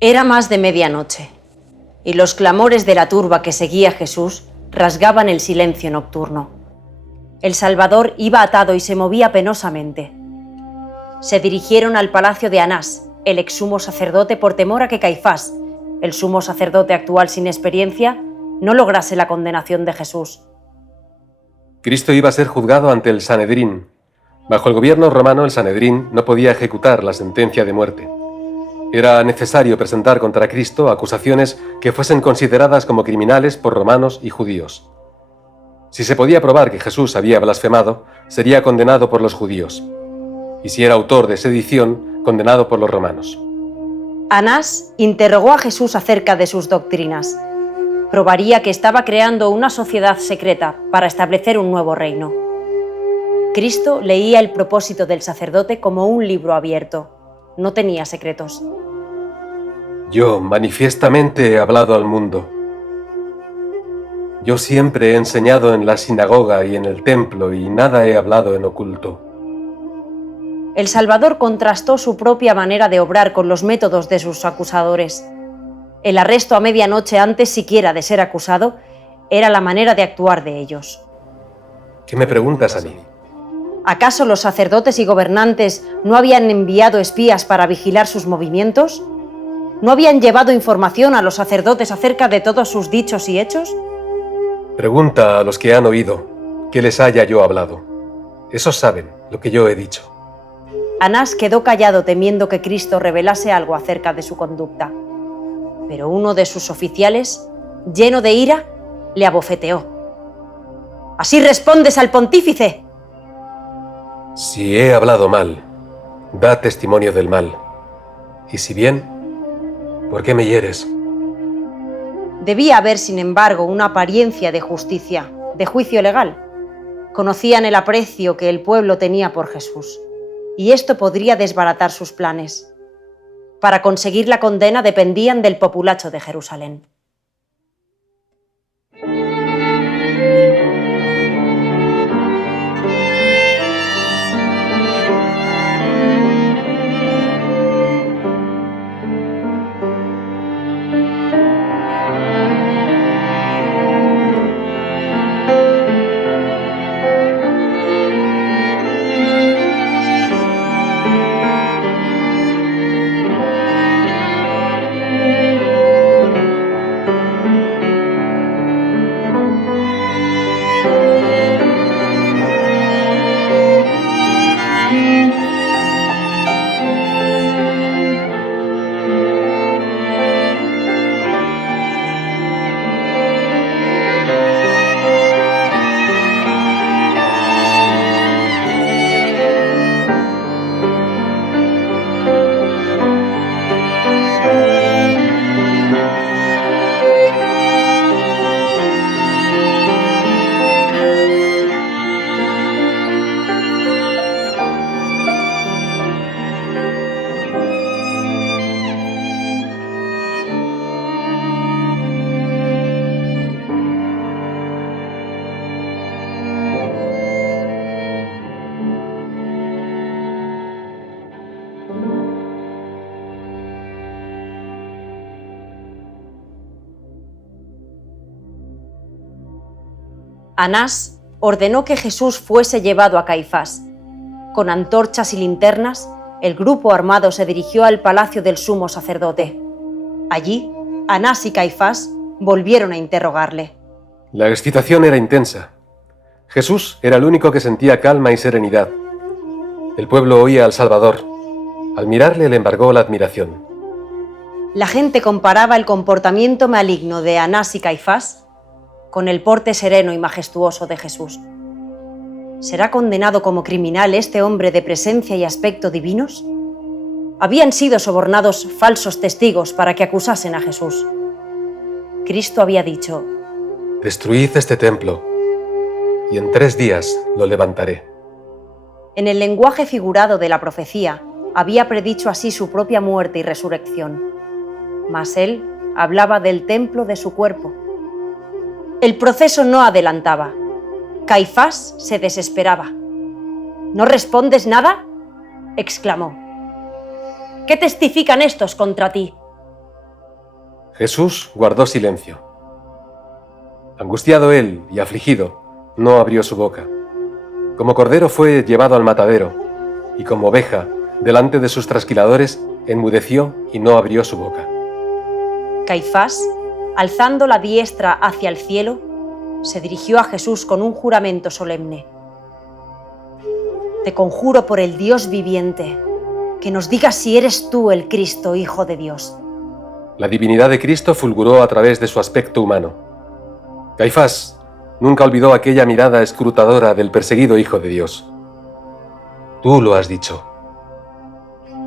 Era más de medianoche, y los clamores de la turba que seguía a Jesús rasgaban el silencio nocturno. El Salvador iba atado y se movía penosamente. Se dirigieron al palacio de Anás, el ex sumo sacerdote, por temor a que Caifás, el sumo sacerdote actual sin experiencia, no lograse la condenación de Jesús. Cristo iba a ser juzgado ante el Sanedrín. Bajo el gobierno romano, el Sanedrín no podía ejecutar la sentencia de muerte. Era necesario presentar contra Cristo acusaciones que fuesen consideradas como criminales por romanos y judíos. Si se podía probar que Jesús había blasfemado, sería condenado por los judíos. Y si era autor de sedición, condenado por los romanos. Anás interrogó a Jesús acerca de sus doctrinas. Probaría que estaba creando una sociedad secreta para establecer un nuevo reino. Cristo leía el propósito del sacerdote como un libro abierto. No tenía secretos. Yo manifiestamente he hablado al mundo. Yo siempre he enseñado en la sinagoga y en el templo y nada he hablado en oculto. El Salvador contrastó su propia manera de obrar con los métodos de sus acusadores. El arresto a medianoche antes siquiera de ser acusado era la manera de actuar de ellos. ¿Qué me preguntas a mí? ¿Acaso los sacerdotes y gobernantes no habían enviado espías para vigilar sus movimientos? ¿No habían llevado información a los sacerdotes acerca de todos sus dichos y hechos? Pregunta a los que han oído, que les haya yo hablado. Esos saben lo que yo he dicho. Anás quedó callado temiendo que Cristo revelase algo acerca de su conducta. Pero uno de sus oficiales, lleno de ira, le abofeteó. «¿Así respondes al pontífice?» Si he hablado mal, da testimonio del mal. Y si bien, ¿por qué me hieres? Debía haber, sin embargo, una apariencia de justicia, de juicio legal. Conocían el aprecio que el pueblo tenía por Jesús, y esto podría desbaratar sus planes. Para conseguir la condena dependían del populacho de Jerusalén. Anás ordenó que Jesús fuese llevado a Caifás. Con antorchas y linternas, el grupo armado se dirigió al palacio del sumo sacerdote. Allí, Anás y Caifás volvieron a interrogarle. La excitación era intensa. Jesús era el único que sentía calma y serenidad. El pueblo oía al Salvador. Al mirarle le embargó la admiración. La gente comparaba el comportamiento maligno de Anás y Caifás con el porte sereno y majestuoso de Jesús. ¿Será condenado como criminal este hombre de presencia y aspecto divinos? Habían sido sobornados falsos testigos para que acusasen a Jesús. Cristo había dicho: «Destruid este templo, y en 3 días lo levantaré». En el lenguaje figurado de la profecía, había predicho así su propia muerte y resurrección. Mas él hablaba del templo de su cuerpo. El proceso no adelantaba. Caifás se desesperaba. «¿No respondes nada?», exclamó. «¿Qué testifican estos contra ti?». Jesús guardó silencio. Angustiado él y afligido, no abrió su boca. Como cordero fue llevado al matadero, y como oveja, delante de sus trasquiladores, enmudeció y no abrió su boca. Caifás, alzando la diestra hacia el cielo, se dirigió a Jesús con un juramento solemne. Te conjuro por el Dios viviente, que nos digas si eres tú el Cristo, Hijo de Dios. La divinidad de Cristo fulguró a través de su aspecto humano. Caifás nunca olvidó aquella mirada escrutadora del perseguido Hijo de Dios. Tú lo has dicho.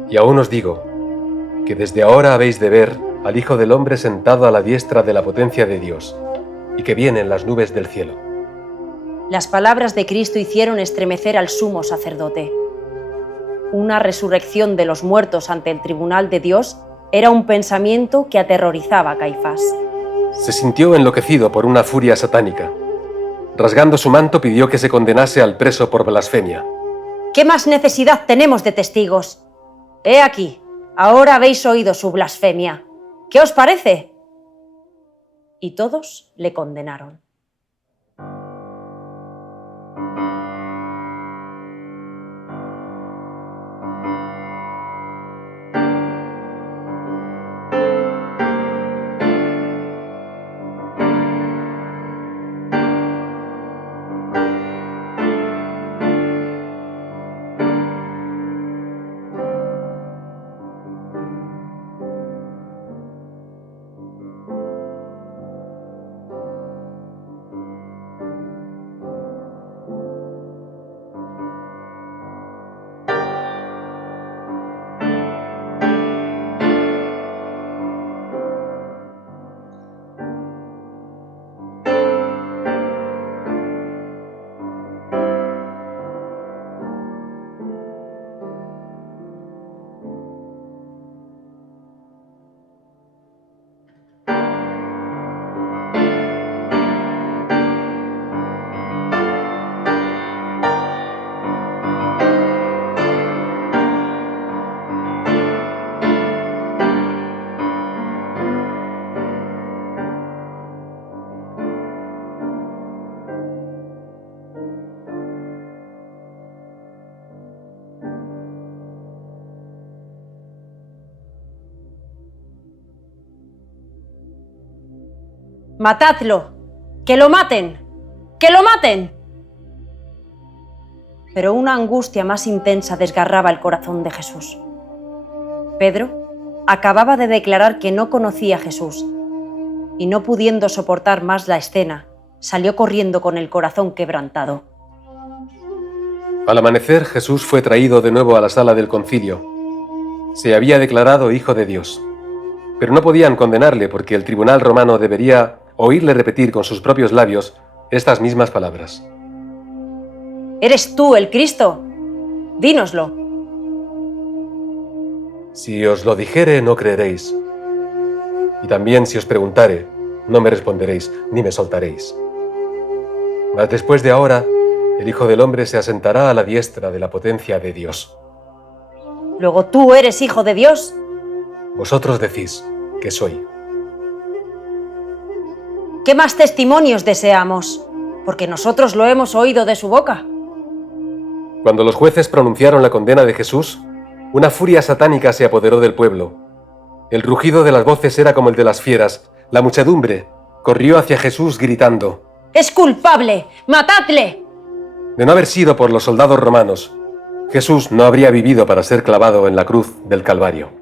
Y aún os digo que desde ahora habéis de ver al Hijo del Hombre sentado a la diestra de la potencia de Dios, y que viene en las nubes del cielo. Las palabras de Cristo hicieron estremecer al sumo sacerdote. Una resurrección de los muertos ante el tribunal de Dios era un pensamiento que aterrorizaba a Caifás. Se sintió enloquecido por una furia satánica. Rasgando su manto pidió que se condenase al preso por blasfemia. ¿Qué más necesidad tenemos de testigos? He aquí, ahora habéis oído su blasfemia. ¿Qué os parece? Y todos le condenaron. ¡Matadlo! ¡Que lo maten! ¡Que lo maten! Pero una angustia más intensa desgarraba el corazón de Jesús. Pedro acababa de declarar que no conocía a Jesús y, no pudiendo soportar más la escena, salió corriendo con el corazón quebrantado. Al amanecer, Jesús fue traído de nuevo a la sala del concilio. Se había declarado Hijo de Dios, pero no podían condenarle porque el tribunal romano debería oírle repetir con sus propios labios estas mismas palabras. ¿Eres tú el Cristo? Dínoslo. Si os lo dijere, no creeréis. Y también si os preguntare, no me responderéis, ni me soltaréis. Mas después de ahora, el Hijo del Hombre se asentará a la diestra de la potencia de Dios. ¿Luego tú eres Hijo de Dios? Vosotros decís que soy. ¿Qué más testimonios deseamos? Porque nosotros lo hemos oído de su boca. Cuando los jueces pronunciaron la condena de Jesús, una furia satánica se apoderó del pueblo. El rugido de las voces era como el de las fieras. La muchedumbre corrió hacia Jesús gritando: ¡Es culpable! ¡Matadle! De no haber sido por los soldados romanos, Jesús no habría vivido para ser clavado en la cruz del Calvario.